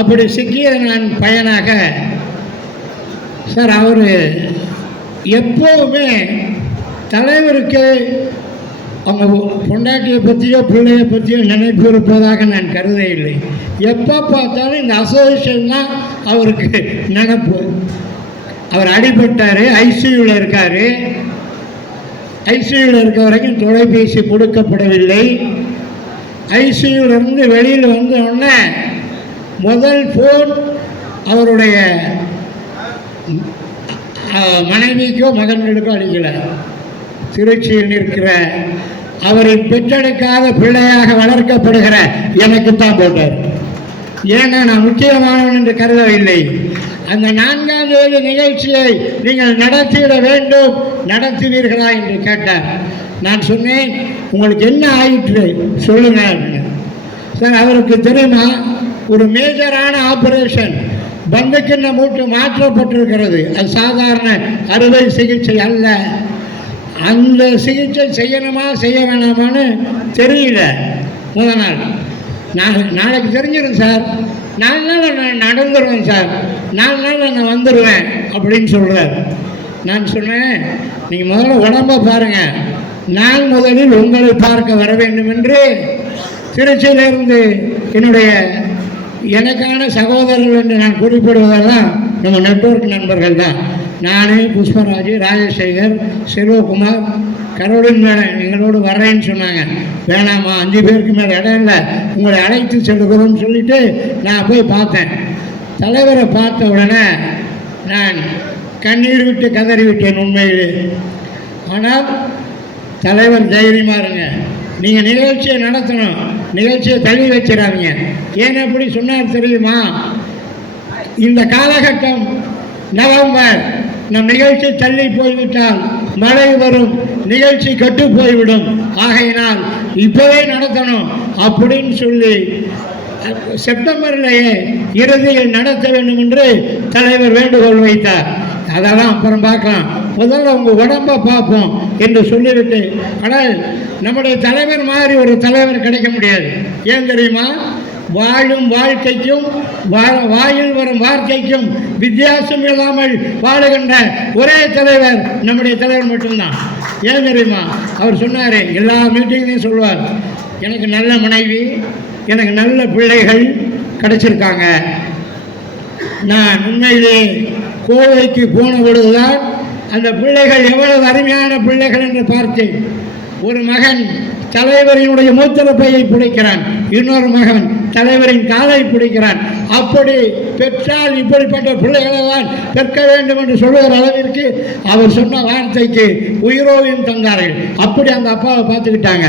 அப்படி சிக்கிய நான் பயனாக சார் அவர் எப்போவுமே தலைவருக்கு அவங்க பொண்டாட்டியை பற்றியோ பிள்ளையை பற்றியோ நினைப்பு இருப்பதாக நான் கருத இல்லை. எப்போ பார்த்தாலும் இந்த அசோசியேஷன் தான் அவருக்கு நினப்பு. அவர் அடிபட்டார், ஐசியூவில் இருக்கார். ஐசியூவில் இருக்க வரைக்கும் தொலைபேசி கொடுக்கப்படவில்லை. ஐசியூவிலிருந்து வெளியில் வந்த உடனே முதல் ஃபோன் அவருடைய மனைவிக்கோ மகன்களுக்கோ அடிக்கலை. திருச்சியில் நிற்கிற அவரின் பெற்றெடுக்காத பிள்ளையாக வளர்க்கப்படுகிற எனக்குத்தான் போட்டார். ஏன்னா நான் முக்கியமானவன் என்று கருதவில்லை. அந்த 4ஆம் தேதி நிகழ்ச்சியை நீங்கள் நடத்திட வேண்டும், நடத்துவீர்களா என்று கேட்டார். நான் சொன்னேன், உங்களுக்கு என்ன ஆயிற்று சொல்லுங்க. சார் அவருக்கு தெரியுமா, ஒரு மேஜரான ஆபரேஷன் பந்துக்கிண்ண மூட்டு மாற்றப்பட்டிருக்கிறது. அது சாதாரண அறுவை சிகிச்சை அல்ல. அந்த சிகிச்சை செய்யணுமா செய்ய வேணாமான்னு தெரியல. முதல் நாள் நாளைக்கு தெரிஞ்சிடும் சார், 4 நாள் நான் நடந்துடுவேன் சார், 4 நாள் நான் வந்துடுவேன் அப்படின்னு சொல்கிறார். நான் சொன்னேன், நீங்கள் முதல்ல உடம்பை பாருங்கள், நான் முதலில் உங்களை பார்க்க வர வேண்டும் என்று திருச்சியிலிருந்து என்னுடைய எனக்கான சகோதரர்கள் என்று நான் குறிப்பிடுவதெல்லாம் நம்ம நெட்வொர்க் நண்பர்கள் தான். நான், புஷ்பராஜ், ராஜசேகர், செல்வகுமார், கரோலின் மேலே எங்களோடு வர்றேன்னு சொன்னாங்க. வேணாமா, 5 பேருக்கு மேலே இடம் இல்லை, உங்களை அழைத்து செல்கிறோம்னு சொல்லிவிட்டு நான் போய் பார்த்தேன். தலைவரை பார்த்த உடனே நான் கண்ணீர் விட்டு கதறிவிட்டேன் உண்மையிலே. ஆனால் தலைவர் தைரியமாக இருங்க, நீங்கள் நிகழ்ச்சியை நடத்தணும், நிகழ்ச்சியை தள்ளி வச்சிடாதீங்க. ஏன் அப்படி சொன்னார் தெரியுமா, இந்த காலகட்டம் நவம்பர், நம் நிகழ்ச்சி தள்ளி போய்விட்டால் மழை வரும், நிகழ்ச்சி கட்டு போய்விடும், ஆகையினால் இப்போவே நடத்தணும் அப்படின்னு சொல்லி செப்டம்பர்லேயே இறுதியில் நடத்த வேண்டும் என்று தலைவர் வேண்டுகோள் வைத்தார். அதெல்லாம் அப்புறம் பார்க்கலாம், முதல்ல உங்கள் உடம்பை பார்ப்போம் என்று சொல்லிவிட்டு. ஆனால் நம்முடைய தலைவர் மாதிரி ஒரு தலைவர் கிடைக்க முடியாது. ஏன் தெரியுமா, வாழும் வாழ்க்கைக்கும் வாயில் வரும் வார்த்தைக்கும் வித்தியாசம் இல்லாமல் வாழுகின்ற ஒரே தலைவர் நம்முடைய தலைவர் மட்டும்தான். ஏன் தெரியுமா, அவர் சொன்னார், எல்லா மீட்டிங்லையும் சொல்லுவார், எனக்கு நல்ல மனைவி, எனக்கு நல்ல பிள்ளைகள் கிடைச்சிருக்காங்க. நான் உண்மையிலே கோவைக்கு போன பொழுதுதான் அந்த பிள்ளைகள் எவ்வளவு அருமையான பிள்ளைகள் என்று பார்த்தேன். ஒரு மகன் தலைவரினுடைய மூத்திரப்பையை பிடிக்கிறான், இன்னொரு மகன் தலைவரின் காலை பிடிக்கிறான். அப்படி பெற்றால் இப்படிப்பட்ட பிள்ளைகளை தான் பெற்க வேண்டும் என்று சொல்லுகிற அளவிற்கு அவர் சொன்ன வார்த்தைக்கு உயிரோவியம் தந்தார்கள். அப்படி அந்த அப்பாவை பார்த்துக்கிட்டாங்க.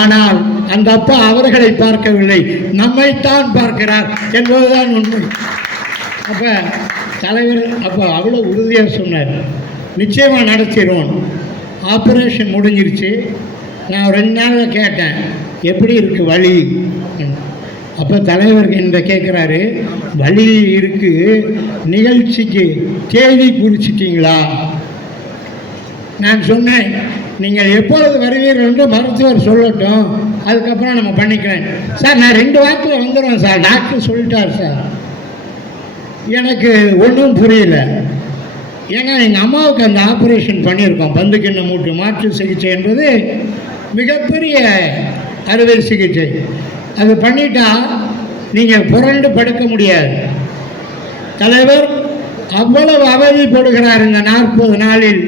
ஆனால் அந்த அப்பா அவர்களை பார்க்கவில்லை, நம்மைத்தான் பார்க்கிறார் என்பதுதான் உண்மை. அப்போ தலைவர் அப்போ அவ்வளோ உறுதியாக சொன்னார், நிச்சயமாக நடத்திடுவோம். ஆப்ரேஷன் முடிஞ்சிருச்சு. நான் 2 நாளில் கேட்டேன், எப்படி இருக்குது வலி? அப்போ தலைவர் என்ன கேட்குறாரு, வலி இருக்குது, நிகழ்ச்சிக்கு தேதி குறிச்சிட்டிங்களா? நான் சொன்னேன், நீங்கள் எப்பொழுது வருவீர்கள் என்று மருத்துவர் சொல்லட்டும், அதுக்கப்புறம் நம்ம பண்ணிக்கிறேன். சார் நான் 2 வாரத்தில் வந்துடுவேன் சார், டாக்டர் சொல்லிட்டார் சார். எனக்கு ஒன்றும் புரியல. ஏன்னா எங்கள் அம்மாவுக்கு அந்த ஆப்ரேஷன் பண்ணியிருக்கோம், பந்துக்கிண்ண மூட்டு மாற்று சிகிச்சை என்பது மிகப்பெரிய அறுவை சிகிச்சை. அது பண்ணிட்டா நீங்கள் புரண்டு படுக்க முடியாது. தலைவர் அவ்வளவு அவதிப்படுகிறார் இந்த 40 நாளில்.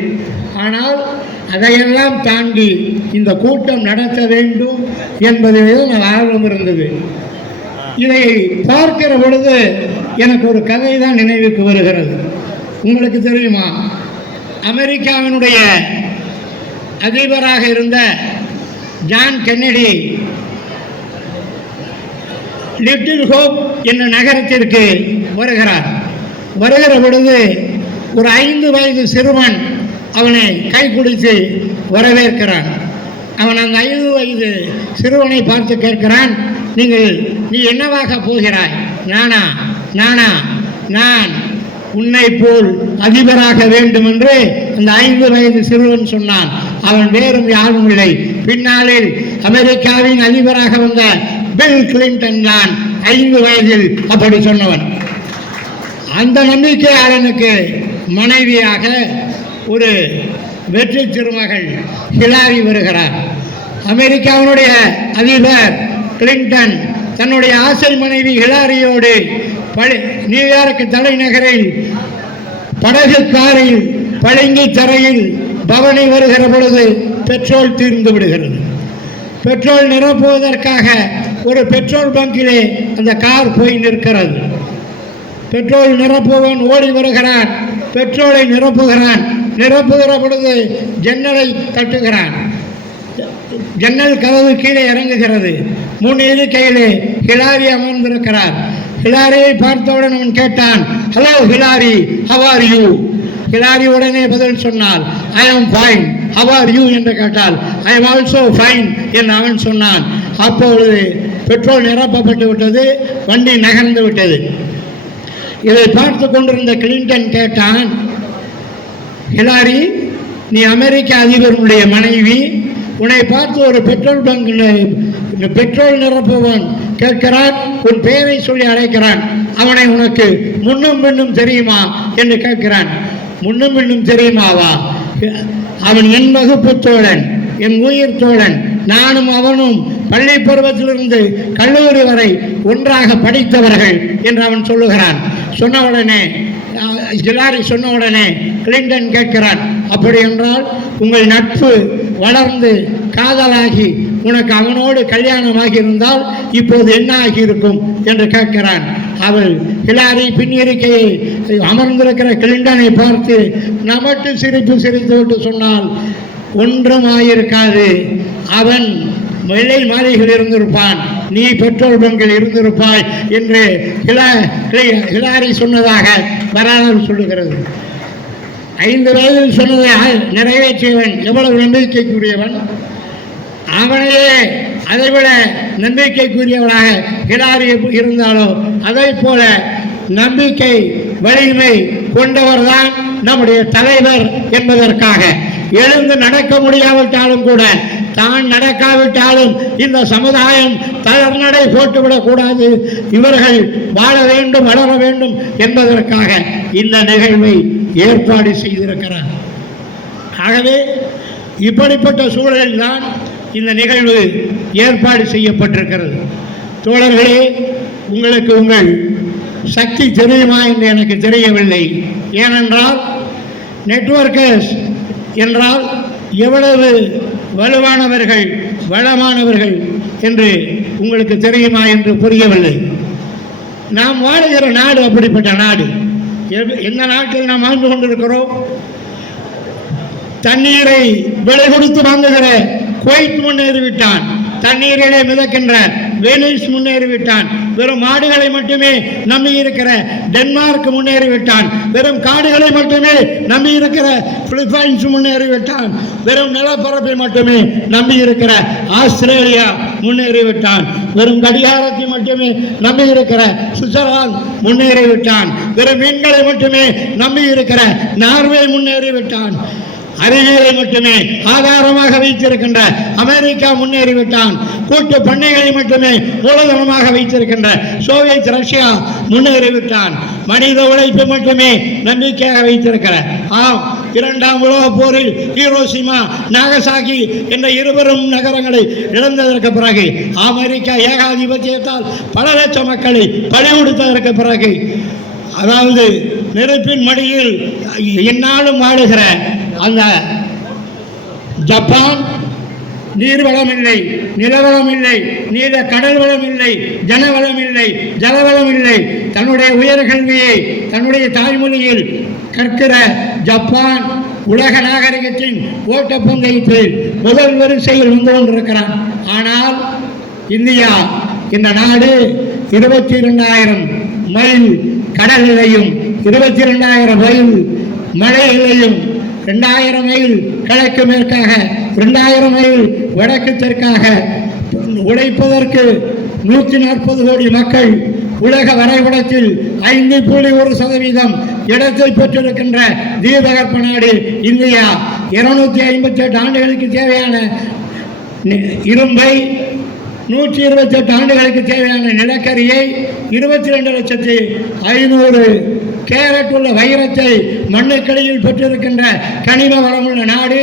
ஆனால் அதையெல்லாம் தாண்டி இந்த கூட்டம் நடத்த வேண்டும் என்பதிலே நான் ஆர்வம் இருந்தது. இதை பார்க்கிற பொழுது எனக்கு ஒரு கதை தான் நினைவுக்கு வருகிறது. உங்களுக்கு தெரியுமா, அமெரிக்காவினுடைய அதிபராக இருந்த ஜான் கென்னடி லிட்டில் ஹோப் என்ற நகரத்திற்கு வருகிற பொழுது ஒரு 5 வயது சிறுவன் அவனை கைப்பிடித்து வரவேற்கிறான். அவன் அந்த 5 வயது சிறுவனை பார்த்து கேட்கிறான், நீ என்னவாக போகிறாய்? நானா நான் உன்னை போல் அதிபராக வேண்டும் என்று அந்த 5 வயது சிறுவன் சொன்னான். அவன் வேறும் யாரும் இல்லை, பின்னாளில் அமெரிக்காவின் அதிபராக வந்த பில் கிளின்டன் தான் 5 வயதில் அப்படி சொன்னவன். அந்த நம்பிக்கையாளனுக்கு மனைவியாக ஒரு வெற்றி திருமகள் ஹிலாரி வருகிறார். அமெரிக்காவினுடைய அதிபர் கிளின்டன் தன்னுடைய ஆசை மனைவி ஹிலாரியோடு நியூயார்க் தலைநகரில் படகு காரில் பளிங்கு தரையில் பவனி வருகிற பொழுது பெட்ரோல் தீர்ந்து விடுகிறது. பெட்ரோல் நிரப்புவதற்காக ஒரு பெட்ரோல் பங்கிலே அந்த கார் போய் நிற்கிறது. பெட்ரோல் நிரப்புவன் ஓடி வருகிறான், பெட்ரோலை நிரப்புகிறான். நிரப்புகிற பொழுது ஜன்னலை தட்டுகிறான். ஜன்னல் கதவு கீழே இறங்குகிறது. முன் இருக்கையிலே ஹிலாரி அமர்ந்திருக்கிறார். ஹிலாரியை பார்த்தவுடன் அவன் கேட்டான், hello Hillary, how are you? Hillary உடனே பதில் சொன்னாள், ஐ am fine, how are you என்று கேட்டால், ஐ ஆம் ஆல்சோ ஃபைன் என்று அவன் சொன்னான். அப்பொழுது பெட்ரோல் நிரப்பப்பட்டு விட்டது, வண்டி நகர்ந்து விட்டது. இதை பார்த்து கொண்டிருந்த கிளின்டன் கேட்டான், ஹிலாரி, நீ அமெரிக்க அதிபருடைய மனைவி, உன்னை பார்த்து ஒரு பெட்ரோல் பங்க் பெட்ரோல் நிரப்புவன் கேட்கிறான், உன் பெயரை சொல்லி அழைக்கிறான், அவனை உனக்கு முன்னும் பின்னும் தெரியுமா என்று கேட்கிறான். முன்னும் பின்னும் தெரியுமாவா? அவன் என் வகுப்பு தோழன், என் உயிர் தோழன். நானும் அவனும் பள்ளி பருவத்திலிருந்து கல்லூரி வரை ஒன்றாக படித்தவர்கள் என்று அவன் சொல்லுகிறான். சொன்னவுடனே ஹிலாரி சொன்னவுடனே கிளின்டன் கேட்கிறான், அப்படி என்றால் உங்கள் நட்பு வளர்ந்து காதலாகி உனக்கு அவனோடு கல்யாணமாகி இருந்தால் இப்போது என்ன ஆகியிருக்கும் என்று கேட்கிறான். அவள் ஹிலாரி பின்னிருக்கையை அமர்ந்திருக்கிற கிளின்டனை பார்த்து நமட்டு சிரிப்பு சிரித்து விட்டு சொன்னால், ஒன்றும் ஆயிருக்காது. அவன் வெள்ளை மாளிகையில் இருந்திருப்பான், நீ பெட்ரோல் பங்கில் இருந்திருப்பாய் என்று ஹிலாரி சொன்னதாக வரலாறு சொல்லுகிறது. 5 வயதில் சொன்னதை நிறைவேற்றியவன் எவ்வளவு நம்பிக்கைக்குரியவன்! அவனையே அதைவிட நம்பிக்கைக்குரியவனாக ஹிலாரி இருந்தாலோ அதை போல நம்பிக்கை வலிமை கொண்டவர்தான் நம்முடைய தலைவர் என்பதற்காக எழுந்து நடக்க முடியாவிட்டாலும் கூட, தான் நடக்காவிட்டாலும் இந்த சமுதாயம் தளர்நடை போட்டுவிடக் கூடாது, இவர்கள் வாழ வேண்டும், வளர வேண்டும் என்பதற்காக இந்த நிகழ்வை ஏற்பாடு செய்திருக்கிறார். ஆகவே இப்படிப்பட்ட சூழலில் தான் இந்த நிகழ்வு ஏற்பாடு செய்யப்பட்டிருக்கிறது. தோழர்களே, உங்களுக்கு உங்கள் சக்தி தெரியுமா என்று எனக்கு தெரியவில்லை. ஏனென்றால் நெட்வொர்க்கர்ஸ் என்றால் எவ்வளவு வலுவானவர்கள், வளமானவர்கள் என்று உங்களுக்கு தெரியுமா என்று புரியவில்லை. நாம் வாழுகிற நாடு அப்படிப்பட்ட நாடு. எந்த நாட்டில் நாம் வாழ்ந்து கொண்டிருக்கிறோம்? தண்ணீரை விலை கொடுத்து வாங்குகிற குவைத் முன்னேறிவிட்டான், தண்ணீரிலே மிதக்கின்ற வெனிஸ் முன்னேறிவிட்டான், வெறும் மாடுகளை மட்டுமே நம்பி இருக்கிற டென்மார்க் முன்னேறிவிட்டான், வெறும் காடுகளை மட்டுமே நம்பி இருக்கிற பிலிப்பைன்ஸ் முன்னேறிவிட்டான், வெறும் நிலப்பரப்பை மட்டுமே நம்பி இருக்கிற ஆஸ்திரேலியா முன்னேறிவிட்டான், வெறும் கடிகாரத்தை மட்டுமே நம்பி இருக்கிற சுவிட்சர்லாந்து முன்னேறிவிட்டான், வெறும் மீன்களை மட்டுமே நம்பி இருக்கிற நார்வே முன்னேறிவிட்டான், அறிவியலை மட்டுமே ஆதாரமாக வைத்திருக்கின்ற அமெரிக்கா முன்னேறிவிட்டான், கூட்டு பண்ணைகளை மட்டுமே மூலதனமாக வைத்திருக்கின்ற சோவியத் ரஷ்யா முன்னேறிவிட்டான், மனித உழைப்பு மட்டுமே நம்பிக்கையாக வைத்திருக்கிற இரண்டாம் உலகப் போரில் ஹீரோஷிமா, நாகசாகி என்ற 2 நகரங்களை இழந்ததற்கு பிறகு, அமெரிக்கா ஏகாதிபத்தியத்தால் பல லட்சம் மக்களை பலி கொடுத்ததற்கு பிறகு, அதாவது நெருப்பின் மடியில் எந்நாளும் வாழுகிற அந்த ஜப்பான், நீர்வளம் இல்லை, நிலவளம் இல்லை, நீல கடல் வளம் இல்லை, ஜனவளம் இல்லை, ஜலவளம் இல்லை, தன்னுடைய உயர்கல்வியை தன்னுடைய தாய்மொழியில் கற்கிற ஜப்பான் உலக நாகரிகத்தின் ஓட்டப்பந்தயத்தில் முதல் வரிசையில் வந்து கொண்டிருக்கிறான். ஆனால் இந்தியா, இந்த நாடு 22,000 மைல் கடல் எல்லையும் 22,000 மைல் மழை எல்லையும் 2,000 மைல் கிழக்கு மேற்காக 2,000 மைல் வடக்கு தெற்காக உழைப்பதற்கு 140 கோடி மக்கள் உலக வரைபடத்தில் 5.1% இடத்தை பெற்றிருக்கின்ற தீபகற்ப நாடு இந்தியா. 258 ஆண்டுகளுக்கு தேவையான இரும்பை 128 ஆண்டுகளுக்கு தேவையான நிலக்கரியை 22,500,000 கேரட் உள்ள வைரத்தை மண்ணுக்கடியில் பெற்றிருக்கின்ற கனிம வளமுள்ள நாடு.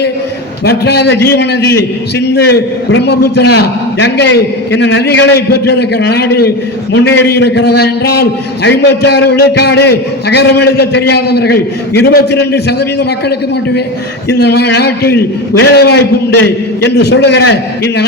வற்றாத ஜீவநதி சிந்து, பிரம்மபுத்திரா, கங்கை என்ற நதிகளை பெற்றிருக்கிற நாடு முன்னேறி இருக்கிறதா என்றால் 56 விழுக்காடு அகரம் எழுத தெரியாதவர்கள் 22% மக்களுக்கு மட்டுமே இந்த நாட்டில் வேலைவாய்ப்பு உண்டு என்று சொல்லுகிற இந்த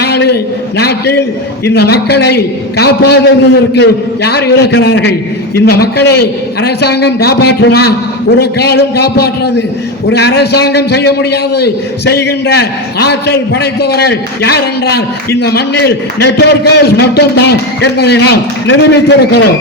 நாட்டில் இந்த மக்களை காப்பாற்றுவதற்கு யார் இருக்கிறார்கள்? இந்த மக்களை அரசாங்கம் காப்பாற்றுமா? ஒரு காலம் காப்பாற்றாது. ஒரு அரசாங்கம் செய்ய முடியாது செய்கின்ற ஆற்றல் படைத்தவர்கள் யார் என்றால் இந்த மண்ணில் நெட்வொர்க்கர்ஸ் மட்டும்தான் என்பதை நாம் நிரூபித்திருக்கிறோம்.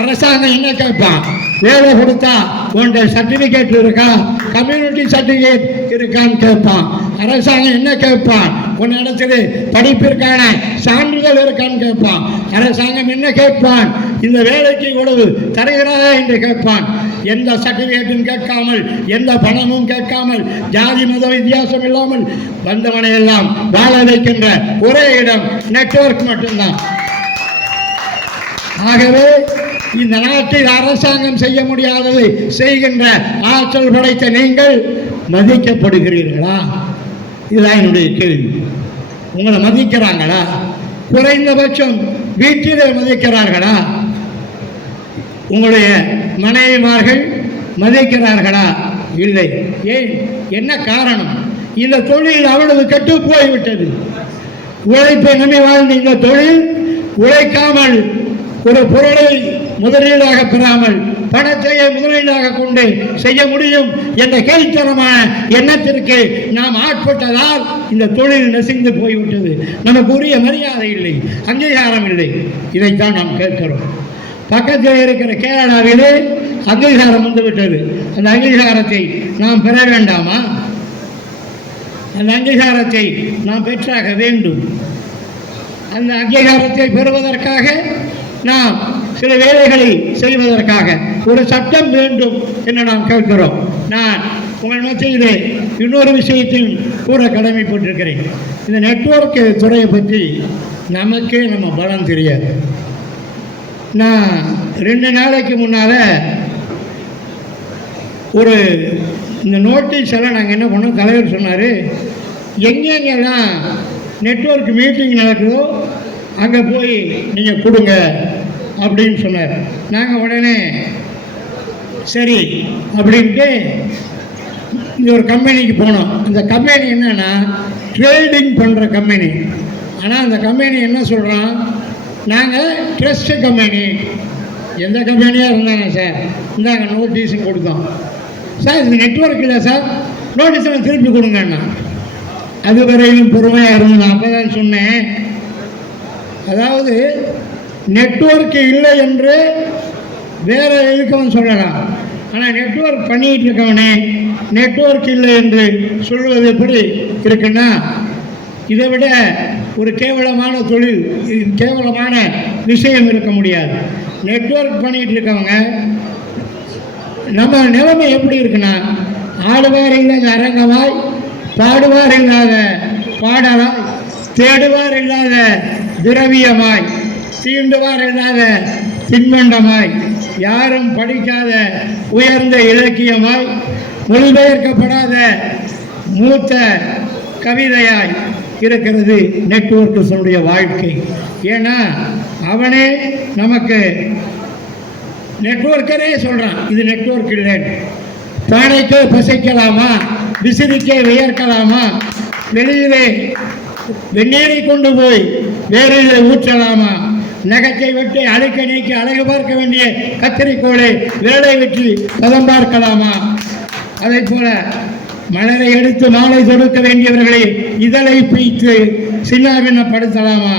அரசாங்கம் என்ன கேட்பான்? வேலை கொடுத்தா உன்ட சர்டிபிகேட் இருக்கா, கம்யூனிட்டி சர்டிபிகேட் இருக்கான்னு கேட்பான். அரசாங்கம் என்ன கேட்பான்? உன் இடத்துல படிப்பிற்கான சான்றிதழ் இருக்கான்னு கேட்பான். அரசாங்கம் என்ன கேட்பான்? இந்த வேலைக்கு இவ்வளவு தருகிறாரா என்று கேட்பான். எந்த சர்டிபிகேட்டும் கேட்காமல், எந்த பணமும் கேட்காமல், ஜாதி மத வித்தியாசம் இல்லாமல் வந்தவனை எல்லாம் வாழ வைக்கின்ற ஒரே இடம் நெட்வொர்க் மட்டும்தான். ஆகவே இந்த நாட்டில் அரசாங்கம் செய்ய முடியாததை செய்கின்ற ஆற்றல் படைத்த நீங்கள் மதிக்கப்படுகிறீர்களா? இதுதான் என்னுடைய கேள்வி. உங்களை மதிக்கிறாங்களா? குறைந்தபட்சம் வீட்டிலே மதிக்கிறார்களா? உங்களுடைய மனைவிமார்கள் மதிக்கிறார்களா? இல்லை. ஏன்? என்ன காரணம்? இந்த தொழில் அவ்வளவு கெட்டு போய்விட்டது. உழைப்பை நம்பி வாழ்ந்த இந்த தொழில் உழைக்காமல், ஒரு பொருளை முதலீடாக பெறாமல் பணத்தையே முதலீடாக கொண்டு செய்ய முடியும் என்ற கேள்வித்தனமான எண்ணத்திற்கு நாம் ஆட்பட்டதால் இந்த தொழில் நசிந்து போய்விட்டது. நமக்கு உரிய மரியாதை இல்லை, அங்கீகாரம் இல்லை. இதைத்தான் நாம் கேட்கிறோம். பக்கத்தில் இருக்கிற கேரளாவிலே அங்கீகாரம் வந்துவிட்டது. அந்த அங்கீகாரத்தை நாம் பெற வேண்டாமா? அந்த அங்கீகாரத்தை நாம் பெற்றாக வேண்டும். அந்த அங்கீகாரத்தை பெறுவதற்காக நாம் சில வேலைகளை செய்வதற்காக ஒரு சட்டம் வேண்டும் என்று நாம் கேட்கிறோம். நான் உங்கள் மத்தியிலே இன்னொரு விஷயத்தையும் கூற கடமைப்பட்டிருக்கிறேன். இந்த நெட்வொர்க் துறையை பற்றி நமக்கே நம்ம பலம் தெரியாது. நான் 2 நாளைக்கு முன்னால் ஒரு இந்த நோட்டீஸ் எல்லாம் நாங்கள் என்ன பண்ணோம், தலைவர் சொன்னார், எங்கெங்கெல்லாம் நெட்வொர்க் மீட்டிங் நடக்குதோ அங்கே போய் நீங்கள் கொடுங்க அப்படின்னு சொன்னார். நாங்கள் உடனே சரி அப்படின்ட்டு இங்கே ஒரு கம்பெனிக்கு போனோம். அந்த கம்பெனி என்னென்னா ட்ரேடிங் பண்ணுற கம்பெனி. ஆனால் அந்த கம்பெனி என்ன சொல்கிறான், நாங்கள் ட்ரஸ்ட் கம்பெனி. எந்த கம்பெனியாக இருந்தாங்க சார், இந்தாங்க நோட்டீஸும் கொடுத்தோம் சார், இது நெட்வொர்க் இல்லை சார், நோட்டீஸை திருப்பி கொடுங்கண்ணா. அதுவரையிலும் பொறுமையாக இருந்தது. அப்போ தான் சொன்னேன், அதாவது நெட்வொர்க் இல்லை என்று வேற எதுக்கவன் சொல்லலாம், ஆனால் நெட்வொர்க் பண்ணிகிட்டு இருக்கவனே நெட்வொர்க் இல்லை என்று சொல்வது எப்படி இருக்குன்னா, இதை விட ஒரு கேவலமான தொழில், கேவலமான விஷயம் இருக்க முடியாது. நெட்வொர்க் பண்ணிகிட்டு இருக்கவங்க நம்ம நிலைமை எப்படி இருக்குன்னா, ஆடுவார் இல்லாத அரங்கமாய், பாடுவார் இல்லாத பாடலாய், தேடுவார் இல்லாத திரவியமாய், தீண்டுவார் இல்லாத தின்பண்டமாய், யாரும் படிக்காத உயர்ந்த இலக்கியமாய், மொழிபெயர்க்கப்படாத மூத்த கவிதையாய் இருக்கிறது நெட்வொர்க்குடைய வாழ்க்கை. ஏன்னா அவனே நமக்கு நெட்வொர்க்கரே சொல்கிறான், இது நெட்வொர்க் இல்லை. பானைக்கே பசைக்கலாமா, விசிறிக்கே வியர்க்கலாமா, வெளியிலே வெந்நீரை கொண்டு போய் வேரிலே ஊற்றலாமா, நகத்தை வெட்டி அழுக்க நீக்கி அழகு பார்க்க வேண்டிய கத்திரிக்கோளை வேலை வெற்றி பதம் பார்க்கலாமா, அதை போல மலரை எடுத்து மாலை தொடுக்க வேண்டியவர்களை இதழை பிய்த்து சின்னாபின்னப்படுத்தலாமா,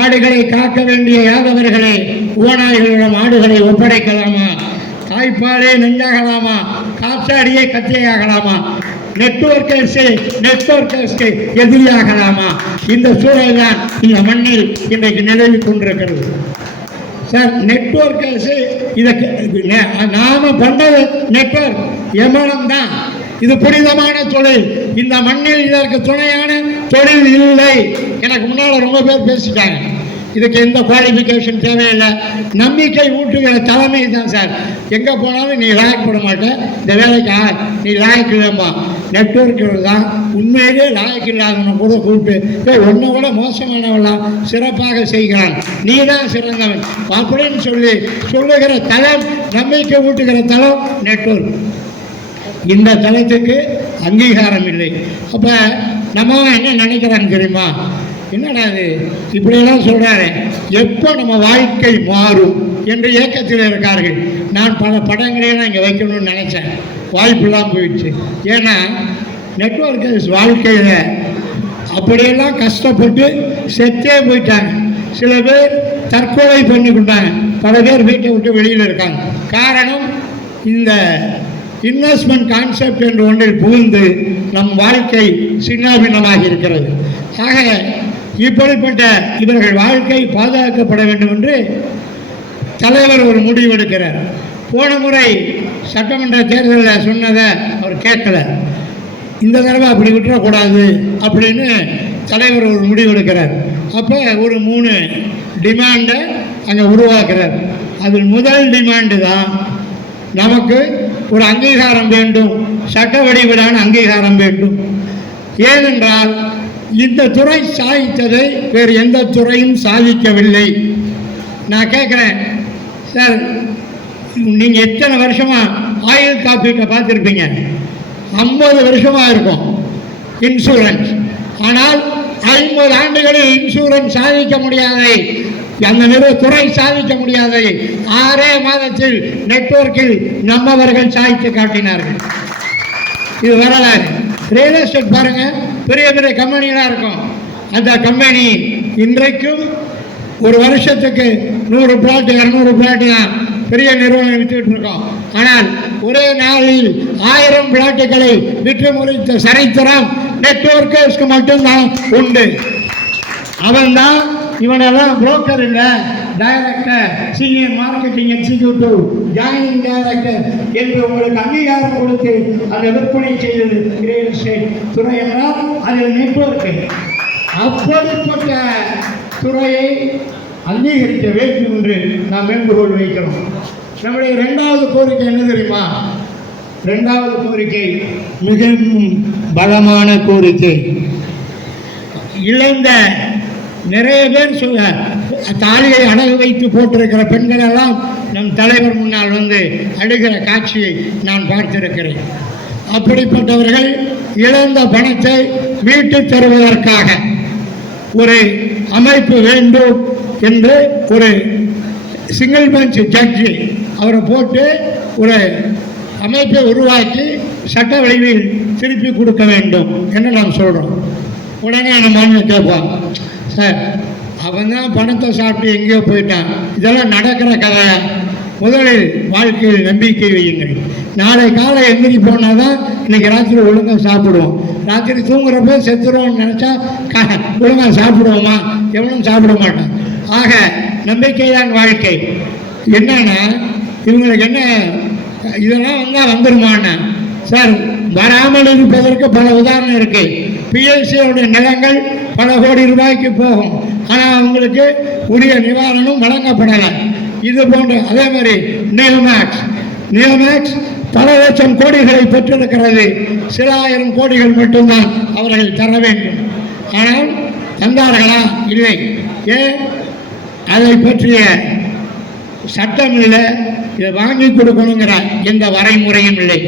ஆடுகளை காக்க வேண்டிய யாதவர்களை ஓநாய்களிடம் ஆடுகளை ஒப்படைக்கலாமா, தாய்ப்பாலே நெஞ்சாகலாமா, காற்றாடியே கத்தியாகலாமா, நெட்வொர்க்கர்ஸ்க்கு எதிரியாகலாமா? இந்த சூழல் தான் இந்த மண்ணில் இன்றைக்கு நிலவி கொண்டிருக்கிறது சார். நெட்வொர்க்கர்ஸ் இதை நாம பண்ண நெட்வொர்க் எமனம் தான். இது புனிதமான தொழில். இந்த மண்ணில் இதற்கு துணையான தொழில் இல்லை. எனக்கு முன்னால் ரொம்ப பேர் பேசிட்டாங்க. இதுக்கு எந்த குவாலிஃபிகேஷன் தேவையில்லை. நம்பிக்கை ஊட்டுகிற தலைமை தான் சார். எங்கே போனாலும் நீ லாயக்கப்பட மாட்டேன், இந்த வேலைக்கு நீ லாயக்கு இல்லைம்மா. நெட்வொர்க்கு தான் உண்மையிலே லாயக்கு இல்லாதவனை கூட கூப்பிட்டு ஒன்றை விட மோசமானவெல்லாம் சிறப்பாக செய்கிறான், நீ தான் சிறந்தவன் அப்படின்னு சொல்லுகிற தளம், நம்பிக்கை ஊட்டுகிற தளம் நெட்வொர்க். இந்த தளத்துக்கு அங்கீகாரம் இல்லை. அப்போ நம்ம என்ன நினைக்கிறான்னு தெரியுமா? என்னடா அது இப்படியெல்லாம் சொல்கிறாரு, எப்போ நம்ம வாழ்க்கை மாறும் என்று ஏக்கத்தில் இருக்கார்கள். நான் பல படங்களையெல்லாம் இங்கே வைக்கணும்னு நினச்சேன், வாய்ப்பெல்லாம் போயிடுச்சு. ஏன்னா நெட்வொர்க் வாழ்க்கையில் அப்படியெல்லாம் கஷ்டப்பட்டு செத்தே போயிட்டாங்க. சில பேர் தற்கொலை பண்ணி கொண்டாங்க, பல பேர் வீட்டை விட்டு வெளியில் இருக்காங்க. காரணம், இந்த இன்வெஸ்ட்மெண்ட் கான்செப்ட் என்று ஒன்றில் புகுந்து நம் வாழ்க்கை சின்னாபின்னமாக இருக்கிறது. ஆக இப்படிப்பட்ட இவர்கள் வாழ்க்கை பாதுகாக்கப்பட வேண்டும் என்று தலைவர் ஒரு முடிவெடுக்கிறார். போன முறை சட்டமன்ற தேர்தலில் சொன்னதை அவர் கேட்கல, இந்த தடவை அப்படி விட்டுறக்கூடாது அப்படின்னு தலைவர் ஒரு முடிவெடுக்கிறார். அப்போ ஒரு 3 டிமாண்டை அங்கே உருவாக்குறார். அதில் முதல் டிமாண்டு தான் நமக்கு ஒரு அங்கீகாரம் வேண்டும், சட்ட வடிவிலான அங்கீகாரம் வேண்டும். ஏனென்றால் இந்த துறை சாதித்ததை வேறு எந்த துறையும் சாதிக்கவில்லை. நான் கேட்குறேன் சார், நீங்கள் எத்தனை வருஷமாக ஆயுள் காப்பீட்டை பார்த்துருப்பீங்க? 50 வருஷமாக இருக்கும் இன்சூரன்ஸ். ஆனால் 50 ஆண்டுகளில் இன்சூரன்ஸ் சாதிக்க முடியாதை, அந்த துறை சாதிக்க முடியாதை 6 மாதத்தில் நெட்வொர்க்கில் நம்மவர்கள் சாதித்து காட்டினார்கள். இது வரலாறு. ரியல் எஸ்டேட் பாருங்க, பெரிய பெரிய கம்பெனிகளாக இருக்கும். அந்த கம்பெனி இன்றைக்கும் ஒரு வருஷத்துக்கு 100 பிளாட் 200 பிளாட்டு தான் பெரிய நிறுவனம் விற்றுக்கிட்டு இருக்கோம். ஆனால் ஒரே நாளில் 1000 பிளாட்டுகளை விற்று முடித்த சரித்திரம் நெட்வொர்க்கர்ஸ்க்கு மட்டும்தான் உண்டு. அவன்தான் இவனெல்லாம் புரோக்கர் இல்லை, director, senior marketing executive, joining director என்று உங்களுக்கு அங்கீகாரம் கொடுத்து அதை விற்பனை செய்தது ரியல் எஸ்டேட் துறை என்றால் அது நெட்வொர்க்கு. அப்படிப்பட்ட துறையை அங்கீகரிக்க வேண்டும் என்று நாம் வேண்டுகோள் வைக்கிறோம். நம்முடைய 2வது கோரிக்கை என்ன தெரியுமா? 2வது கோரிக்கை மிகவும் பலமான கோரிக்கை. இழந்த நிறைய பேர் சொல்ல தாலியை அடகு வைத்து போட்டிருக்கிற பெண்கள் எல்லாம் நம் தலைவர் முன்னால் வந்து அழுகிற காட்சியை நான் பார்த்திருக்கிறேன். அப்படிப்பட்டவர்கள் இழந்த பணத்தை மீட்டு தருவதற்காக ஒரு அமைப்பு வேண்டும் என்று ஒரு சிங்கிள் பெஞ்ச் ஜட்ஜி அவரை போட்டு ஒரு அமைப்பை உருவாக்கி சட்ட வடிவில் திருப்பி கொடுக்க வேண்டும் என்று நாம் சொல்கிறோம். உடனே நம்ம கேட்போம், சார் அவன் தான் பணத்தை சாப்பிட்டு எங்கேயோ போயிட்டான், இதெல்லாம் நடக்கிற கதையா? முதலில் வாழ்க்கையில் நம்பிக்கை வையுங்கள். நாளை காலை எந்திரி போனால் தான் இன்றைக்கி ராத்திரி ஒழுங்காக சாப்பிடுவோம். ராத்திரி தூங்குறப்போ செத்துருவோம்னு நினச்சா ஒழுங்காக சாப்பிடுவோமா? எவனும் சாப்பிட மாட்டான். ஆக நம்பிக்கை தான் வாழ்க்கை. என்னன்னா இவங்களுக்கு என்ன இதெல்லாம் வந்தால் வந்துருமான்னு சார், வராமல் இருப்பதற்கு பல உதாரணம் இருக்குது. பிஎல்சியோடைய நிலங்கள் பல கோடி ரூபாய்க்கு போகும், ஆனால் அவங்களுக்கு உரிய நிவாரணம் வழங்கப்படலை. இது போன்ற அதே மாதிரி நியோமேக்ஸ் பல லட்சம் கோடிகளை பெற்றிருக்கிறது. சில ஆயிரம் கோடிகள் மட்டும்தான் அவர்கள் தர வேண்டும். ஆனால் தந்தார்களா? இல்லை. ஏன்? அதை பற்றிய சட்டம் இல்லை, இதை வாங்கி கொடுக்கணுங்கிற எந்த வரைமுறையும் இல்லை.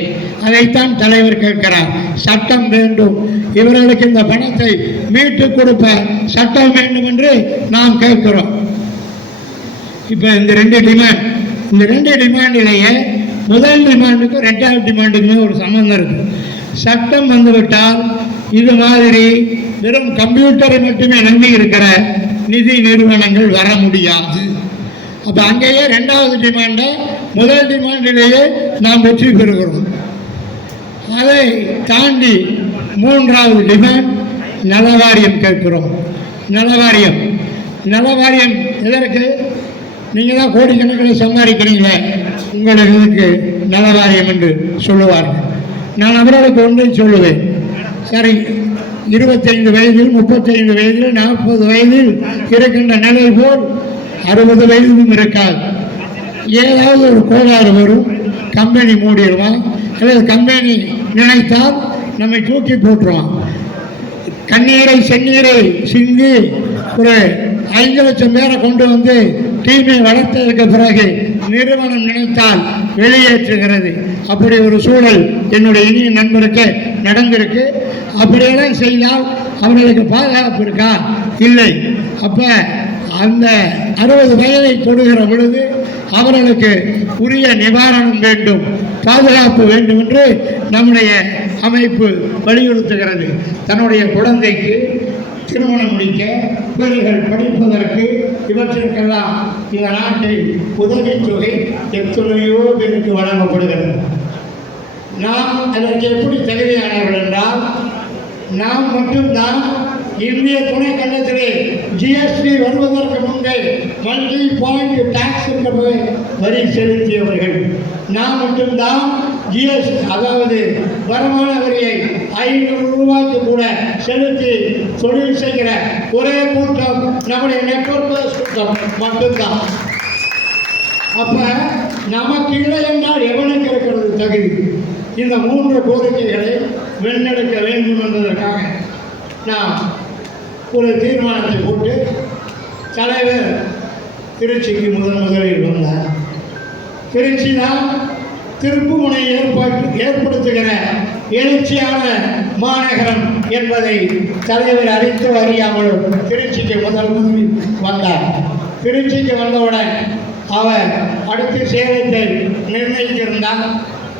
அதைத்தான் தலைவர் கேட்கிறார். சட்டம் வேண்டும், இவர்களுக்கு இந்த பணத்தை மீட்டு கொடுப்ப சட்டம் வேண்டும் என்று நாம் கேட்கிறோம். இப்போ இந்த 2 டிமாண்டிலேயே முதல் டிமாண்டுக்கும் 2வது டிமாண்டுக்குமே ஒரு சம்பந்தம் இருக்கு. சட்டம் வந்துவிட்டால் இது மாதிரி வெறும் கம்ப்யூட்டரை மட்டுமே நம்பி இருக்கிற நிதி நிறுவனங்கள் வர முடியாது. அப்போ அங்கேயே 2வது டிமாண்டை முதல் டிமாண்டிலேயே நாம் வெற்றி பெறுகிறோம். அதை தாண்டி 3வது டிமாண்ட் நலவாரியம் கேட்கிறோம். நலவாரியம் எதற்கு? நீங்கள் தான் கோடிக்கணக்கில் சம்பாதிக்கிறீங்களே, உங்களுக்கு நலவாரியம் என்று சொல்லுவார்கள். நான் அவர்களுக்கு ஒன்றை சொல்லுவேன், சரி 25 வயதில் 35 வயதில் 40 வயதில் இருக்கின்ற நிலை போல் 60 வயதிலும் இருக்காது. ஏதாவது ஒரு கோளாறு வரும், கம்பெனி மூடிடுவான், அல்லது கம்பெனி நினைத்தால் நம்மை தூக்கி போட்டுருவான். கண்ணீரை செந்நீரை சிந்தி ஒரு 5 லட்சம் பேரை கொண்டு வந்து டீமை வளர்த்ததற்கு பிறகு நிறுவனம் நினைத்தால் வெளியேற்றுகிறது. அப்படி ஒரு சூழல் என்னுடைய இனிய நண்பருக்கு நடந்திருக்கு. அப்படியெல்லாம் செய்தால் அவர்களுக்கு பாதுகாப்பு இருக்கா? இல்லை. அப்போ அந்த 60 வயதை தொடுகிற பொழுது அவர்களுக்கு உரிய நிவாரணம் வேண்டும், பாதுகாப்பு வேண்டும் என்று நம்முடைய அமைப்பு வலியுறுத்துகிறது. தன்னுடைய குழந்தைக்கு திருமணம் முடிக்க, பிள்ளைகள் படிப்பதற்கு, இவற்றிற்கெல்லாம் இந்த நாட்டில் உதவித்தொகை எத்தனையோ பேருக்கு வழங்கப்படுகிறது. நாம் அதற்கு எப்படி தகுதியானவர்கள் என்றால், நாம் மட்டும்தான் இந்திய துணைக்கண்டத்திலே ஜிஎஸ்டி வருவதற்கு முன்பே மல்டி பாயிண்ட் டாக்ஸ் என்ற வரி செலுத்தியவர்கள். நாம் மட்டும்தான் ஜிஎஸ்டி, அதாவது வருமான வரியை 500 ரூபாய்க்கு கூட செலுத்தி தொழில் செய்கிற ஒரே கூட்டம் நம்முடைய நெட்வொர்க் கூட்டம் மட்டும்தான். அப்ப நமக்கு இல்லை என்றால் எவனுக்கு இருக்கிறது தகுதி? இந்த 3 கோரிக்கைகளை வென்றெடுக்க வேண்டும் என்பதற்காக நாம் ஒரு தீர்மானத்தை போட்டு தலைவர் திருச்சிக்கு முதலில் வந்தார். திருச்சி தான் திருப்புமுனை ஏற்படுத்துகிற எழுச்சியான மாநகரம் என்பதை தலைவர் அறிந்து அறியாமல் திருச்சிக்கு முதலில் வந்தார். திருச்சிக்கு வந்தவுடன் அவர் அடுத்து சேலத்தை நிர்ணயித்திருந்தால்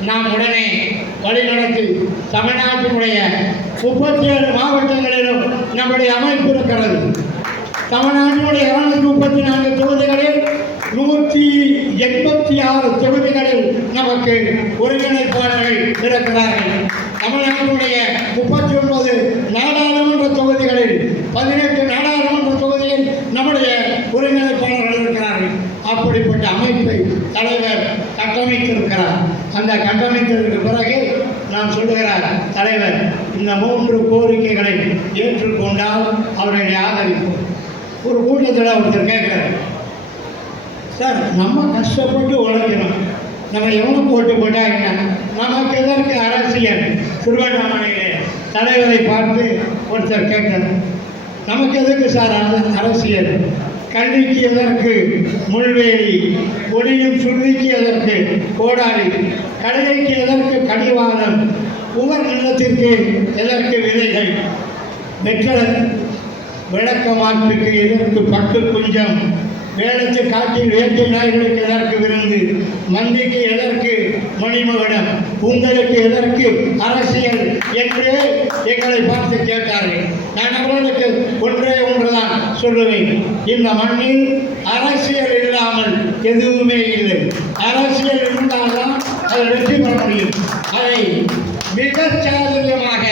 நாம் உடனே வழிநடத்தி தமிழ்நாட்டினுடைய 37 மாவட்டங்களிலும் நம்முடைய அமைப்பு இருக்கிறது. தமிழ்நாட்டினுடைய 234 தொகுதிகளில் 186 தொகுதிகளில் நமக்கு ஒருங்கிணைப்பாளர்கள் இருக்கிறார்கள். தமிழ்நாட்டினுடைய 39 நாடாளுமன்ற தொகுதிகளில் 18 நாடாளுமன்ற தொகுதியில் நம்முடைய ஒருங்கிணைப்பாளர்கள் இருக்கிறார்கள். அப்படிப்பட்ட அமைப்பை தலைவர் கட்டமைத்திருக்கிறார். அந்த கட்டமைத்ததற்கு பிறகு நான் சொல்லுகிறார், தலைவர் இந்த 3 கோரிக்கைகளை ஏற்றுக்கொண்டால் அவர்களை ஆதரிப்போம். ஒரு கூட்டத்தில் ஒருத்தர் கேட்கிறார், சார் நம்ம கஷ்டப்பட்டு உழைக்கிறோம், நம்ம எவனும் போட்டு போட்டால் என்ன, நமக்கு எதற்கு அரசியல்? திருவண்ணாமலையிலே தலைவரை பார்த்து ஒருத்தர் கேட்டார், நமக்கு எதற்கு சார் அரசியல்? கல்விக்கு எதற்கு முள்வேலி, ஒளியும் சுருதிக்கு எதற்கு கோடாலி, கழுதைக்கு எதற்கு கடிவாளம், உவர் நிலத்திற்கு எதற்கு விதைகள், வெற்றல விளக்கமாற்றுக்கு எதற்கு பட்டு குஞ்சம், வேளத்து காட்டில் வேட்டை நாய்களுக்கு எதற்கு விருந்து, மந்திக்கு எதற்கு மணிமகுடம், உங்களுக்கு எதற்கு அரசியல் என்று எங்களை பார்த்து கேட்டார்கள். நான் அவர்களுக்கு ஒன்றுதான் சொல்லுவேன், இந்த மண்ணில் அரசியல் இல்லாமல் எதுவுமே இல்லை. அரசியல் இருந்தால்தான் அதை வெற்றி பெற முடியும். அதை மிக சாதுரியமாக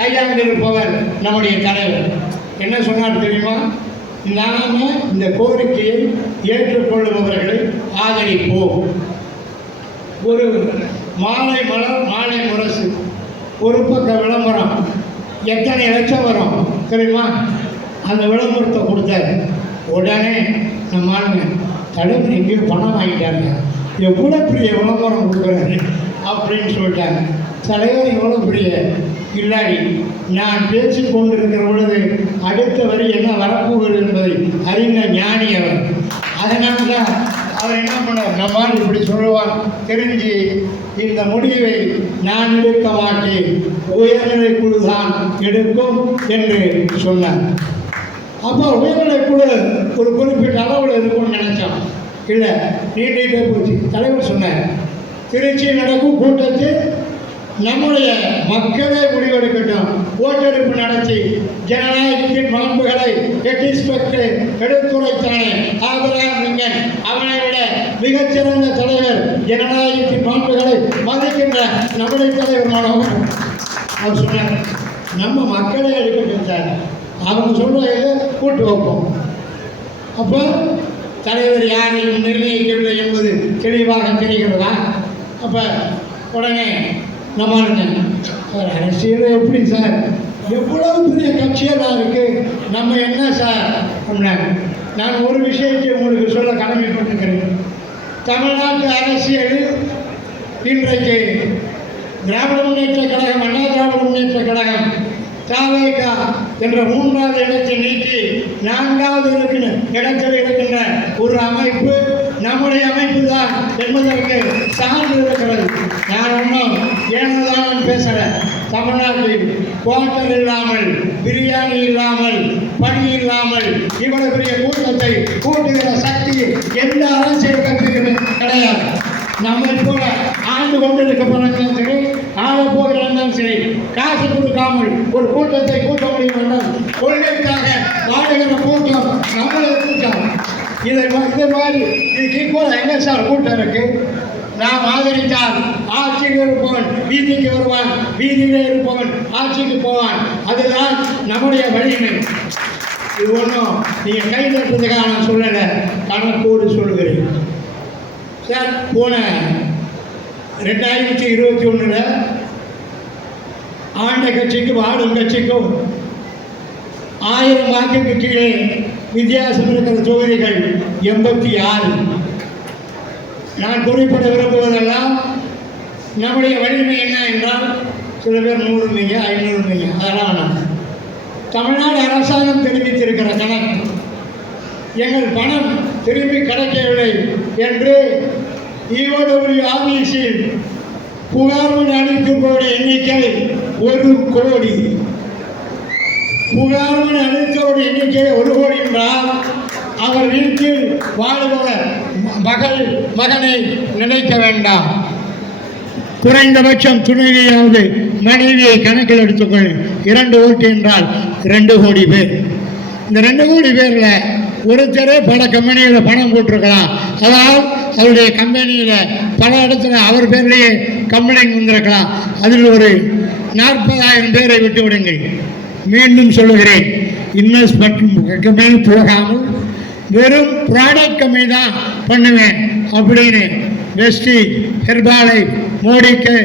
கையாண்டிருப்பவர் நம்முடைய தலைவர். என்ன சொன்னார் தெரியுமா? நாம இந்த கோரிக்கையை ஏற்றுக்கொள்ளுபவர்களை ஆதரிப்போம். ஒரு மாலை மலர் மாலை முரசு ஒரு பக்க விளம்பரம் எத்தனை லட்சம் வரும் தெரியுமா? அந்த விளம்பரத்தை கொடுத்தாரு. உடனே நம்ம தலைவர் எங்கேயோ பணம் வாங்கிட்டாங்க, எவ்வளோ பெரிய விளம்பரம் கொடுக்குறாரு அப்படின்னு சொல்லிட்டாங்க. தலைவர் எவ்வளோ பெரிய இல்லாடி, நான் பேசி கொண்டிருக்கிற பொழுது அடுத்த வரி என்ன வரப்போகிறது என்பதை அறிந்த ஞானி அவர். அதனால தான் அவர் என்ன பண்ணார், நம்மால் இப்படி சொல்லுவார் தெரிஞ்சு, இந்த முடிவை நான் எடுக்க மாட்டேன், உயர்நிலை குழு தான் எடுக்கும் என்று சொன்னார். அப்போ உயர்நிலை குழு ஒரு குறிப்பிட்ட அளவில் இருக்கும்னு நினைச்சோம். இல்லை, நீண்டிகிட்டே போச்சு. தலைவர் சொன்னார், திருச்சி நடக்கும் கூட்டத்தில் நம்முடைய மக்களே முடிவெடுக்கட்டும், ஓட்டெடுப்பு நடத்தி ஜனநாயகத்தின் மாண்புகளை எட்டிஸ்பெக்ட் எடுத்துரைத்தானே ஆபிரகாம் லிங்கன், அவனை விட மிகச்சிறந்த தலைவர், ஜனநாயகத்தின் மாண்புகளை மதிக்கின்ற நம்முடைய தலைவர் மாணவன். அவர் சொன்னார், நம்ம மக்களே எடுக்கட்டும் சார், அவங்க சொல்றதை கூட்டு வைப்போம். அப்போ தலைவர் யாரையும் நிர்ணயிக்கவில்லை என்பது தெளிவாக தெரிகிறதா? அப்போ உடனே நம்ம சார் அரசியல் எப்படி சார், எவ்வளவு பெரிய கட்சியெல்லாம் இருக்கு, நம்ம என்ன சார் அப்படின்னாங்க. நான் ஒரு விஷயத்தை உங்களுக்கு சொல்ல கடமைப்பட்டிருக்கிறேன். தமிழ்நாட்டு அரசியலில் இன்றைக்கு திராவிட முன்னேற்ற கழகம், அண்ணா திராவிட முன்னேற்ற கழகம், தவேக என்ற 3வது இடத்தை நீக்கி 4வது இடத்தில் இருக்கின்ற ஒரு அமைப்பு நம்முடைய அமைப்பு தான் என்பதற்கு சான்று இருக்கிறது. நான் ஒன்றும் ஏனோதான் பேசல. தமிழ்நாட்டில் குவார்டர் இல்லாமல், பிரியாணி இல்லாமல், பணி இல்லாமல் இவ்வளவு பெரிய கூட்டத்தை கூட்டுகிற சக்தி எந்த அரசியல் கட்சிக்கு கிடையாது. நம்மை போல ஆண்டு கொண்டிருக்க போனாலும் சரி, ஆளப்போகிற இருந்தாலும் சரி, காசு கொடுக்காமல் ஒரு கூட்டத்தை கூட்ட முடியும் என்றால் கொள்கைக்காக வாழுகிற கூட்டம் நம்மளது கூட்டம். இதை மாதிரி இதுக்கு கூட எங்க சார் கூட்டம் இருக்கு? நாம் ஆதரித்தால் ஆட்சியில் இருப்பவன் வீதிக்கு வருவான், வீதியிலே இருப்பவன் ஆட்சிக்கு போவான். அதுதான் நம்முடைய வலிமை. இது ஒன்றும் நீங்கள் கை தட்டுறதுக்காக நான் சொல்லலை, கணக்கோடு சொல்லுகிறேன் சார். போன 2021 ஆண்ட கட்சிக்கும் ஆளும் கட்சிக்கும் 1000 வாக்குக்கு கீழே வித்தியாசம் இருக்கிற தொகுதிகள் 86. நான் குறிப்பிட விரும்புவதெல்லாம் நம்முடைய வலிமை என்ன என்றால், சில பேர் 100 500 அதெல்லாம் வேணாம். தமிழ்நாடு அரசாங்கம் தெரிவித்திருக்கிற கணக்கு, எங்கள் பணம் திரும்பி கிடைக்கவில்லை என்று EOW ஆபீஸில் புகார் மனு அளித்தவருடைய எண்ணிக்கை 1 கோடி. புகார் மனு அளித்தவருடைய எண்ணிக்கை 1 கோடி என்றால் அவர் வீட்டில் வாழ்பவர் மகனை நினைக்க வேண்டாம். குறைந்தபட்சம் துணைவியாவது மனைவியை கணக்கில் எடுத்துக்கொள். 2 ஓட்டு என்றால் 2 கோடி பேர். இந்த 2 கோடி பேரில் ஒருத்தரே பல கம்பெனியில் பணம் போட்டிருக்கலாம். அதனால் அவருடைய கம்பெனியில் பல இடத்துல அவர் பேர்லேயே கம்ப்ளைண்ட் வந்திருக்கலாம். அதில் ஒரு 40,000 பேரை விட்டு விடுங்கள். மீண்டும் சொல்லுகிறேன், இன்வெஸ்ட்மெண்ட் கம்பெனி போகாமல் வெறும் ப்ராடக்ட் கம்பெனி தான் பண்ணுவேன் அப்படின்னு வெஸ்டீஜ், ஹெர்பாலை, மோடிக்கு,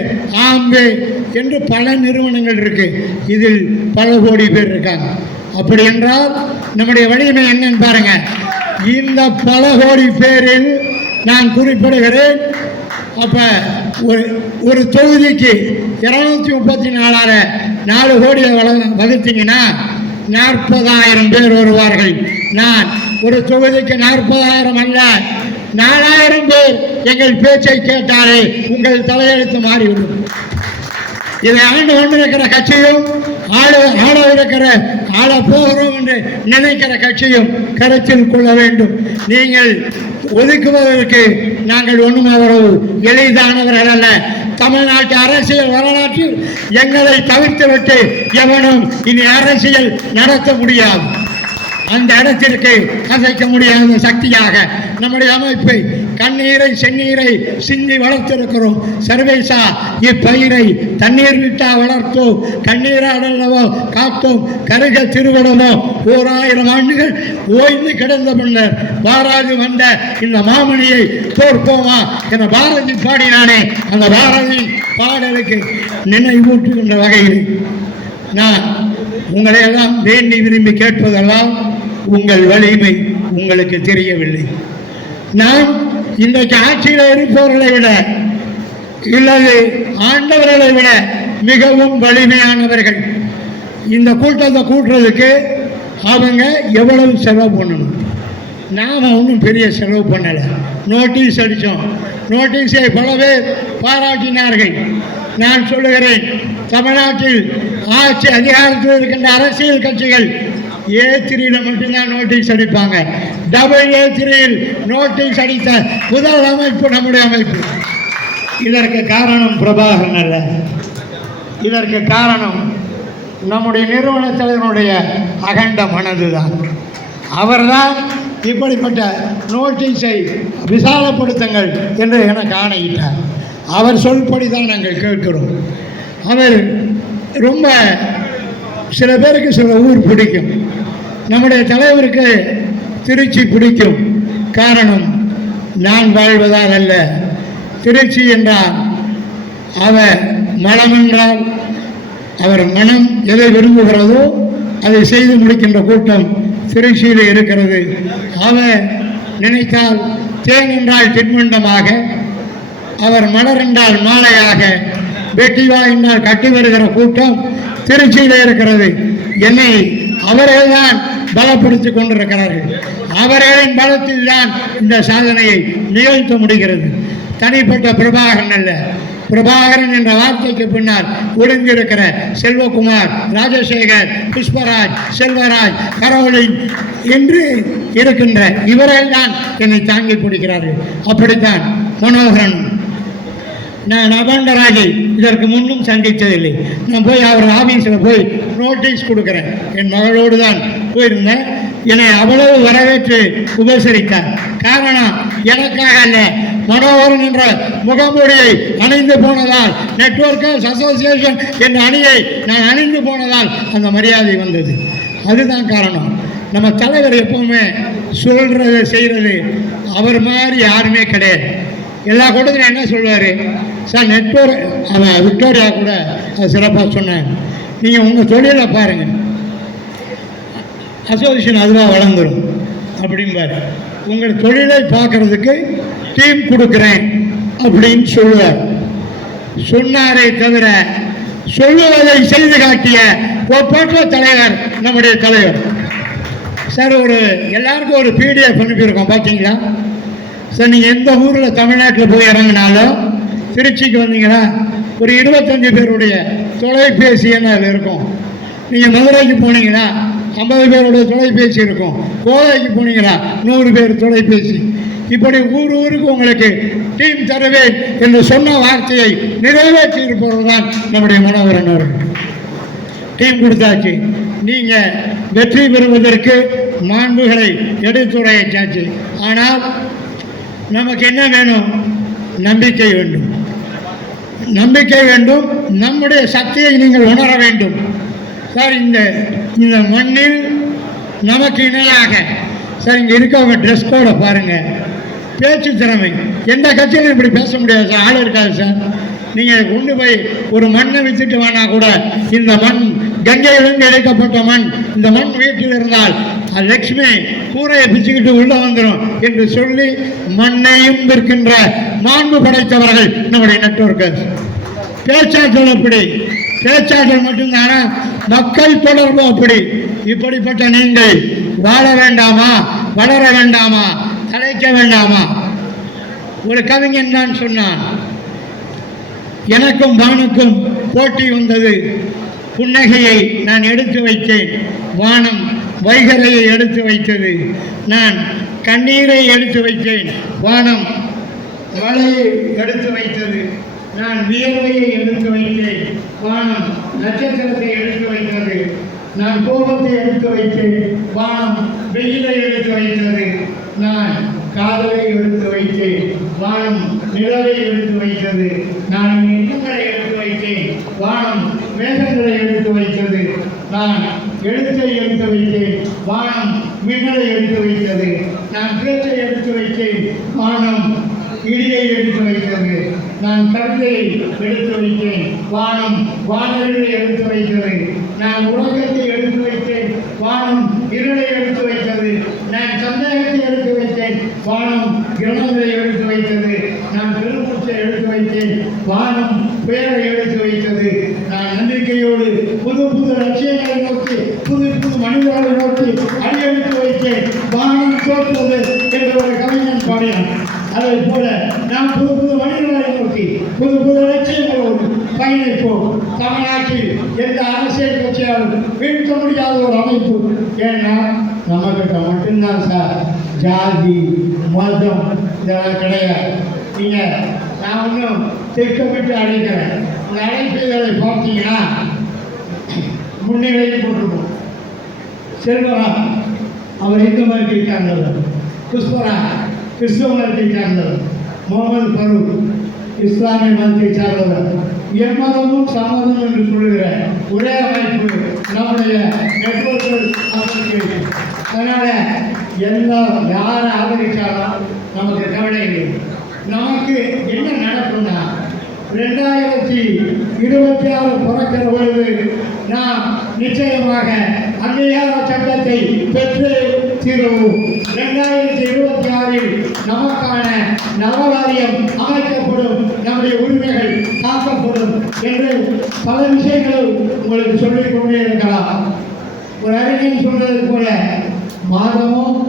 ஆம்பே என்று பல நிறுவனங்கள் இருக்கு. இதில் பல கோடி பேர் இருக்காங்க. அப்படி என்றால் நம்முடைய வலிமை என்னன்னு பாருங்க. இந்த பல கோடி பேரில் நான் குறிப்பிடுகிறேன். அப்ப ஒரு தொகுதிக்கு 234 4 கோடியை வகுத்தீங்கன்னா 40,000 பேர் வருவார்கள். நான் ஒரு தொகுதிக்கு 40,000 அல்ல, 4,000 பேர் எங்கள் பேச்சை கேட்டாலே உங்கள் தலையெழுத்து மாறிவிடும். இதை ஆண்டு கொண்டிருக்கிற கட்சியும் ஆள போகிறோம் என்று நினைக்கிற கட்சியும் கருத்தில் கொள்ள வேண்டும். நீங்கள் ஒதுக்குவதற்கு நாங்கள் ஒன்றும் அவ்வளவு எளிதானவர்கள் அல்ல. தமிழ்நாட்டு அரசியல் வரலாற்றில் எங்களை தவிர்த்துவிட்டு எவனும் இனி அரசியல் நடத்த முடியாது. அந்த இடத்திற்கு அசைக்க முடியாத சக்தியாக நம்முடைய அமைப்பை கண்ணீரை செந்நீரை சிந்தி வளர்த்திருக்கிறோம். சர்வேசா இப்பயிரை தண்ணீர் விட்டா வளர்த்தோ, கண்ணீராடல்லவோ காத்தோம், கருக திருவிடமோ 1000 ஆண்டுகள் ஓய்ந்து கிடந்த முன்னர் பாராது வந்த இந்த மாமணியை தோற்போமா என பாரதி பாடினானே. அந்த பாரதி பாடலுக்கு நினைவூட்டுகின்ற வகையில் நான் உங்களை எல்லாம் வேண்டி விரும்பி கேட்பதெல்லாம் உங்கள் வலிமை உங்களுக்கு தெரியவில்லை. நான் இன்றைக்கு ஆட்சியில் இருப்பவர்களை விட இல்லது ஆண்டவர்களை விட மிகவும் வலிமையானவர்கள். இந்த கூட்டத்தை கூட்டுறதுக்கு அவங்க எவ்வளவு செலவு பண்ணணும்? நாம் ஒன்றும் பெரிய செலவு பண்ணலை. நோட்டீஸ் அடித்தோம். நோட்டீஸை பல பேர் பாராட்டினார்கள். நான் சொல்லுகிறேன், தமிழ்நாட்டில் ஆட்சி அதிகாரத்தில் இருக்கின்ற அரசியல் கட்சிகள் A3 மட்டும்தான் நோட்டீஸ் அடிப்பாங்க. AA3 நோட்டீஸ் அடித்த முதல் அமைப்பு நம்முடைய அமைப்பு. இதற்கு காரணம் பிரபாகரன் அல்ல. இதற்கு காரணம் நம்முடைய நிறுவன தலைவனுடைய அகண்ட மனதுதான். அவர்தான் இப்படிப்பட்ட நோட்டீஸை விசாலப்படுத்துங்கள் என்று எனக்கு ஆணையிட்டார். அவர் சொல்படி தான் நாங்கள் கேட்கிறோம். அவர் ரொம்ப சில பேருக்கு சில ஊர் பிடிக்கும். நம்முடைய தலைவருக்கு திருச்சி பிடிக்கும். காரணம் நான் வாழ்வதால் அல்ல. திருச்சி என்றால் அவர் மனம் என்றால் அவர் மனம் எதை விரும்புகிறதோ அதை செய்து முடிக்கின்ற கூட்டம் திருச்சியில் இருக்கிறது. அவர் நினைத்தால் தேன் என்றால் தின்பண்டமாக, அவர் மலர் என்றால் மாலையாக, வெட்டிவா என்றால் கட்டி வருகிற கூட்டம் திருச்சியில் இருக்கிறது. என்னை அவர்கள்தான் பலப்படுத்திக் கொண்டிருக்கிறார்கள். அவர்களின் பலத்தில் தான் இந்த சாதனையை நிகழ்த்த முடிகிறது. தனிப்பட்ட பிரபாகரன் அல்ல. பிரபாகரன் என்ற வார்த்தைக்கு பின்னால் ஒடுங்கியிருக்கிற செல்வகுமார், ராஜசேகர், புஷ்பராஜ், செல்வராஜ், கரோலின் என்று இருக்கின்ற இவர்கள் தான் என்னை தாங்கி பிடிக்கிறார்கள். அப்படித்தான் மனோகரன். நான் அபாண்டராஜை இதற்கு முன்னும் சந்தித்ததில்லை. நான் போய் அவர் ஆஃபீஸில் போய் நோட்டீஸ் கொடுக்குறேன். என் மகளோடு தான் போயிருந்தேன். என்னை அவ்வளவு வரவேற்று உபசரித்தார். காரணம் எனக்காக அல்ல, மனோகரன் என்ற முகமூடியை அணிந்து போனதால், நெட்வொர்க்கர்ஸ் அசோசியேஷன் என்ற அணியை நான் அணிந்து போனதால் அந்த மரியாதை வந்தது. அதுதான் காரணம். நம்ம தலைவர் எப்பவுமே சொல்றது செய்கிறது அவர் மாதிரி யாருமே கிடையாது. எல்லா கூட்டத்திலும் என்ன சொல்வார் சார், நெட்வொர்க் அவன் விக்டோரியா கூட அது சிறப்பாக சொன்னாங்க. நீங்கள் உங்கள் தொழிலை பாருங்கள், அசோசியேஷன் அதுவாக வளர்ந்துடும் அப்படிம்பார். உங்கள் தொழிலை பார்க்கறதுக்கு டீம் கொடுக்குறேன் அப்படின்னு சொல்லுவார். சொன்னாரே தவிர சொல்லுவதை செய்து காட்டிய ஒப்பற்ற தலைவர் நம்முடைய தலைவர். சார், எல்லாருக்கும் ஒரு பிடிஎஃப் அனுப்பியிருக்கோம், பார்த்தீங்களா சார்? நீங்கள் எந்த ஊரில் தமிழ்நாட்டில் போய் இறங்கினாலும், திருச்சிக்கு வந்தீங்கன்னா ஒரு 25 பேருடைய தொலைபேசி என்ன அதில் இருக்கும். நீங்கள் மதுரைக்கு போனீங்கன்னா 50 பேருடைய தொலைபேசி இருக்கும். கோவைக்கு போனீங்கன்னா 100 பேர் தொலைபேசி. இப்படி ஊருக்கு உங்களுக்கு டீம் தருவேன் என்று சொன்ன வார்த்தையை நிறைவேற்றி இருப்பவர்கள் தான் நம்முடைய மனோகரன் அவர்கள். டீம் கொடுத்தாச்சு. நீங்கள் வெற்றி பெறுவதற்கு மாண்புகளை எடுத்துரையாச்சு. ஆனால் நமக்கு என்ன வேணும்? நம்பிக்கை வேண்டும். நம்பிக்கை வேண்டும். நம்முடைய சக்தியை நீங்கள் உணர வேண்டும். சார், இந்த மண்ணில் நமக்கு இணையாக சார் இங்கே இருக்கவங்க ட்ரெஸ் கோடை பாருங்கள், பேச்சு திறமை. எந்த கட்சியிலும் இப்படி பேச முடியாது சார், ஆள் இருக்காது சார். நீங்கள் கொண்டு போய் ஒரு மண்ணை வித்துட்டு வேணா கூட, இந்த மண் கங்கையிலிருந்து எடுக்கப்பட்ட மண், இந்த மண் வீட்டில் இருந்தால் அது லட்சுமி கூரையை பிச்சுக்கிட்டு உள்ள வந்துடும் என்று சொல்லி மண்ணையும் விற்கின்ற மாண்பு படைத்தவர்கள் நம்முடைய நெட்வொர்க்கர்ஸ். பேச்சாற்றல் அப்படி, பேச்சாற்றல் மட்டும்தானா, மக்கள் தொடர்பு அப்படி. இப்படிப்பட்ட நீங்கள் வாழ வேண்டாமா, வளர வேண்டாமா, தலைக்க வேண்டாமா? ஒரு கவிஞன் தான் சொன்னான், எனக்கும் வானுக்கும் போட்டி வந்தது, புன்னகையை நான் எடுத்து வைத்தேன், வானம் வைகரையை எடுத்து வைத்தது, நான் கண்ணீரை எடுத்து வைத்தேன், வானம் மழையை எடுத்து வைத்தது, நான் வியர்வையை எடுத்து வைத்தேன், வானம் நட்சத்திரத்தை எடுத்து வைத்தது, நான் கோபத்தை எடுத்து வைத்தேன், வானம் வெயிலை எடுத்து வைத்தது, நான் காதலை எடுத்து வைத்தேன், வானம் நிலவை எடுத்து வைத்தது, நான் எண்ணங்களை எடுத்து வைத்தேன், வானம் மேகங்களை எடுத்து வைத்தது, நான் எழுத்தை எடுத்து வைத்தேன், வானம் மின்னலை எடுத்து வைத்தது, நான் பேச்சை எடுத்து வைத்தேன், வானம் இடியை எடுத்து வைத்தது, நான் கவிதையை எடுத்து வைத்தேன், வானம் வானொலியை எடுத்து வைத்தது, நான் உலகத்தை எடுத்து வைத்தேன், வானம் இருளை எடுத்து வைத்தது, நான் சந்தேகத்தை எடுத்து வைத்தேன், வானம் கிரணங்களை எடுத்து வைத்தது, நான் பெருமூச்சை எடுத்து வைத்தேன், வானம் பெயரை எடுத்து வைத்தது, நான் நம்பிக்கையோடு புது புது லட்சியங்களை நோக்கி, புது புது மனிதர்களை நோக்கி அடியெடுத்து வைத்தேன், வானம் தோற்றுவது என்று ஒரு கவிஞன் பாடினான். அதை போல நாம் புது புது மனிதர்களை நோக்கி புது புது லட்சியங்களோடு பயணிப்போம். தமிழ்நாட்டில் எந்த அரசியல் கட்சியாலும் வீழ்த்த முடியாத ஒரு அமைப்பு. ஏன்னா நம்மகிட்ட மட்டும்தான் சார் ஜாதி மதம் இதெல்லாம் கிடையாது. நீங்கள் நான் ஒன்றும் திட்டமிட்டு அழைக்கிறேன். இந்த அழைப்புகளை பார்த்தீங்கன்னா முன்னிலையில் போட்டிருக்கோம். செல்வராஜ் அவர் இந்து மதத்தை சார்ந்தவர், புஷ்பராஜ் கிறிஸ்துவ மதத்தை சார்ந்தவர், முகமது ஃபரூக் இஸ்லாமிய மதத்தை சார்ந்தவர், எம்மதமும் சம்மதம் என்று சொல்லுகிற ஒரே அமைப்பு நம்முடைய நெட்வொர்க் அசோசியேஷன். அதனால் யாரை ஆதரித்தாலும் நமக்கு கவலை இல்லை. நமக்கு என்ன நடக்கும்னா, 2026 பிறக்கிற பொழுது நாம் நிச்சயமாக அங்கீகார சட்டத்தை பெற்று தீர்வோம். 2026 நமக்கான நவவாரியம் அமைக்கப்படும், நம்முடைய உரிமைகள் காக்கப்படும் என்று பல விஷயங்கள் உங்களுக்கு சொல்லிக் கொண்டே இருக்கலாம். ஒரு அறிஞன் சொல்றது போல, மாதமும்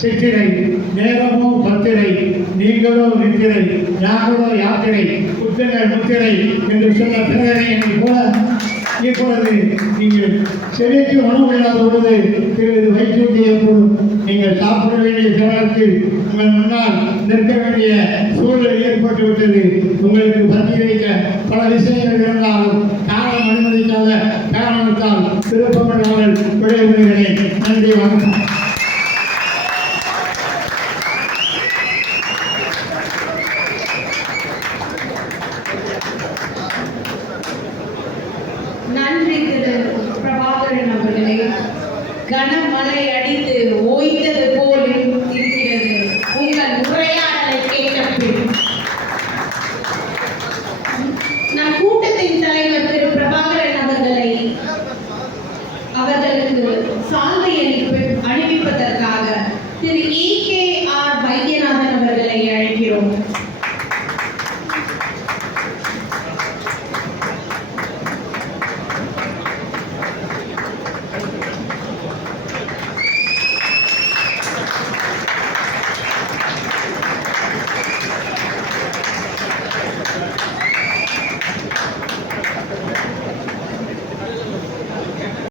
சித்திரை, நேரமோ பத்திரை, நீங்களோ நித்திரை, நாங்களோ யாத்திரை, புத்தங்கள் முத்திரை என்று சொன்ன பிரகடனை போல இப்பொழுது நீங்கள் செவிக்கு உணவு இல்லாத பொழுது சிறிது வைத்திய போடும் நீங்கள் சாப்பிட வேண்டிய தருணத்தில் உங்கள் முன்னால் நிற்க வேண்டிய சூழல் ஏற்பட்டுவிட்டது. உங்களுக்கு பற்றி வைக்க பல விஷயங்கள் இருந்தாலும் காலம் அனுமதிக்காத காரணத்தால் திருப்பமில்லாமல் விடைபெறுகிறேன். நன்றி, வணக்கம். நன்றி திரு பிரபாகரன் அவர்களே. கனமழை அடித்து ஓய்வு